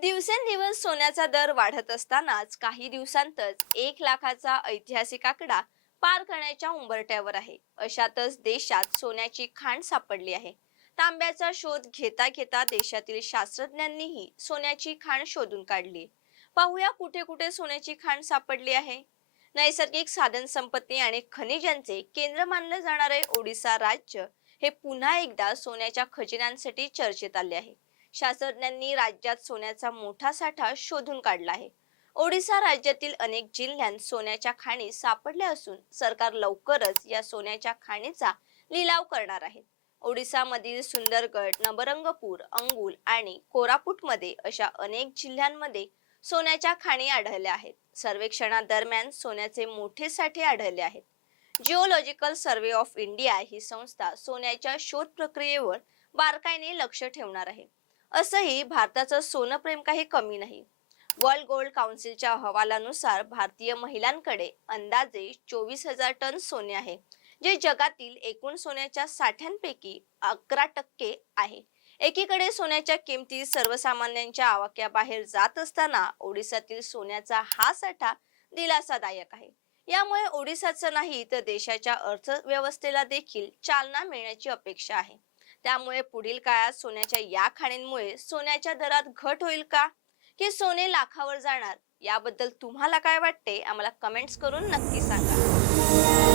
दिवसेंदिवस सोन्याचा दर वाढत असतानाच काही दिवसांतच एक लाखाचा ऐतिहासिक आकडा पार करण्याच्या उंबरट्यावर आहे. अशातच देशात सोन्याची खाण सापडली आहे. तांब्याचा शोध घेता घेता देशातील शास्त्रज्ञांनीही सोन्याची खाण शोधून काढली. पाहूया कुठे कुठे सोन्याची खाण सापडली आहे. नैसर्गिक साधन संपत्ती आणि खनिजांचे केंद्र मानलं जाणारे ओडिसा राज्य हे पुन्हा एकदा सोन्याच्या खजिन्यांसाठी चर्चेत आले आहे. शास्त्रज्ञांनी राज्यात सोन्याचा मोठा साठा शोधून काढला आहे. ओडिसा राज्यातील अनेक जिल्ह्यांत सोन्याच्या खाणी सापडल्या असून सरकार लवकरच या सोन्याच्या खाणीचा लिलाव करणार आहे. ओडिसामधील सुंदरगड नबरंगपूर अंगुल आणि कोरापूटमध्ये अशा अनेक जिल्ह्यांमध्ये सोन्याच्या खाणी आढळल्या आहेत. सर्वेक्षणादरम्यान सोन्याचे मोठे साठे आढळले आहेत. जिओलॉजिकल सर्वे ऑफ इंडिया ही संस्था सोन्याच्या शोध प्रक्रियेवर बारकाईने लक्ष ठेवणार आहे. असंही भारताचं सोनप्रेम काही कमी नाही. वर्ल्ड गोल्ड काउन्सिलच्या अहवालानुसार भारतीय महिलांकडे अंदाजे चोवीस हजार टन सोने आहे जे जगातील एकूण सोन्याच्या साठ्यांपैकी अकरा टक्के आहे. एकीकडे सोन्याच्या किमती सर्वसामान्यांच्या आवाक्याबाहेर जात असताना ओडिसातील सोन्याचा हा साठा दिलासादायक आहे. यामुळे ओडिसाचं नाही तर देशाच्या अर्थव्यवस्थेला देखील चालना मिळण्याची अपेक्षा आहे. त्यामुळे पुढील काळात सोन्याच्या या खाणींमुळे सोन्याच्या दरात घट होईल का? की सोने लाखावर जाणार. याबद्दल तुम्हाला काय वाटते? आम्हाला कमेंट्स करून नक्की सांगा.